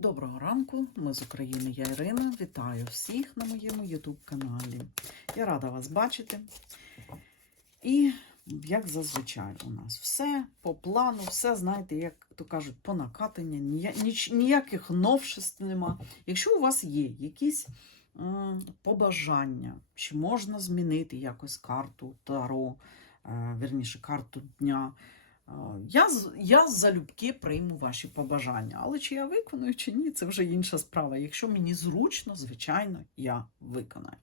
Доброго ранку, ми з України, я Ірина. Вітаю всіх на моєму YouTube каналі. Я рада вас бачити. І, як зазвичай, у нас все по плану, все, знаєте, як то кажуть, по накатанню, ніяких новшеств нема. Якщо у вас є якісь побажання, чи можна змінити якось карту Таро, е, вірніше, карту дня. Я, я залюбки прийму ваші побажання, але чи я виконую, чи ні, це вже інша справа. Якщо мені зручно, звичайно, я виконаю.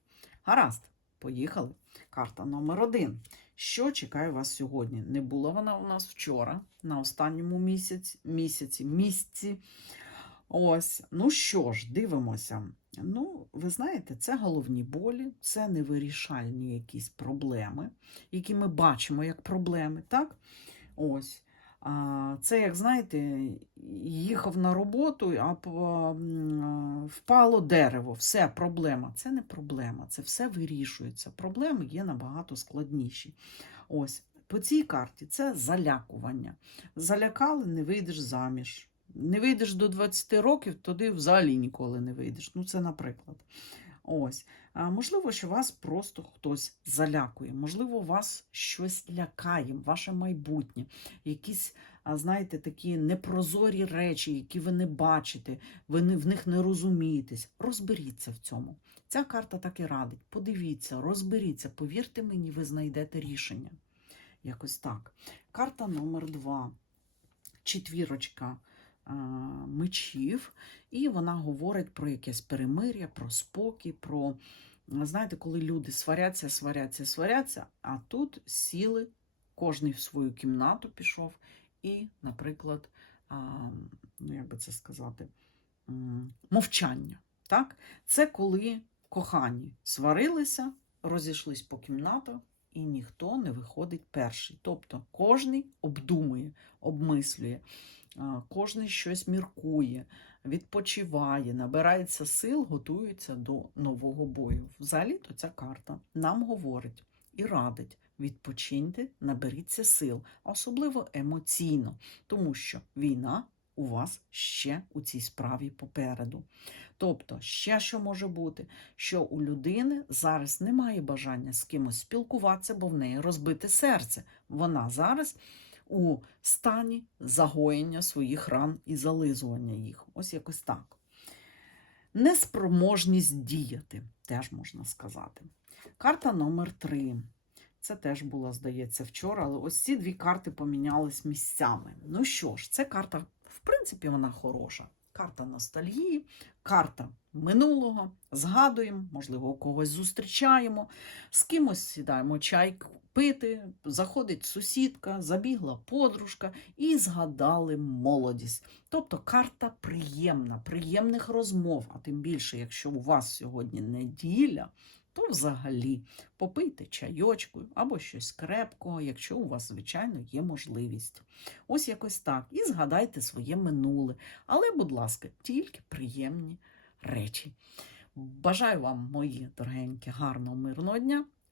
Гаразд, поїхали. Карта номер один. Що чекає вас сьогодні? Не була вона у нас вчора, на останньому місяці, місяці, місці. Ось, ну що ж, дивимося. Ну, ви знаєте, це головні болі, це невирішальні якісь проблеми, які ми бачимо як проблеми, так? Ось. Це, як знаєте, їхав на роботу, а впало дерево, все, проблема. Це не проблема, це все вирішується. Проблеми є набагато складніші. Ось, по цій карті це залякування. Залякали, не вийдеш заміж. Не вийдеш до 20 років, тоді взагалі ніколи не вийдеш. Ну, це наприклад. Ось. Можливо, що вас просто хтось залякує, можливо, вас щось лякає, ваше майбутнє, якісь, знаєте, такі непрозорі речі, які ви не бачите, ви в них не розумієтесь. Розберіться в цьому. Ця карта так і радить. Подивіться, розберіться, повірте мені, ви знайдете рішення. Якось так. Карта номер два. Четвірочка мечів, і вона говорить про якесь перемир'я, про спокій, про, знаєте, коли люди сваряться, сваряться, сваряться, а тут сіли, кожний в свою кімнату пішов, і, наприклад, ну, як би це сказати, мовчання. Так? Це коли кохані сварилися, розійшлись по кімнатах, і ніхто не виходить перший. Тобто кожний обдумує, обмислює, кожний щось міркує, відпочиває, набирається сил, готується до нового бою. Взагалі, то ця карта нам говорить і радить. Відпочиньте, наберіться сил, особливо емоційно, тому що війна у вас ще у цій справі попереду. Тобто, ще що може бути, що у людини зараз немає бажання з кимось спілкуватися, бо в неї розбите серце. Вона зараз у стані загоєння своїх ран і зализування їх. Ось якось так. Неспроможність діяти, теж можна сказати. Карта номер 3. Це теж було, здається, вчора, але ось ці дві карти помінялись місцями. Ну що ж, це карта, в принципі, вона хороша. Карта ностальгії, карта минулого. Згадуємо, можливо, у когось зустрічаємо, з кимось сідаємо чай пити, заходить сусідка, забігла подружка і згадали молодість. Тобто карта приємна, приємних розмов, а тим більше, якщо у вас сьогодні неділя, то взагалі попийте чайочку або щось крепкого, якщо у вас, звичайно, є можливість. Ось якось так. І згадайте своє минуле. Але, будь ласка, тільки приємні речі. Бажаю вам, мої дорогенькі, гарного мирного дня.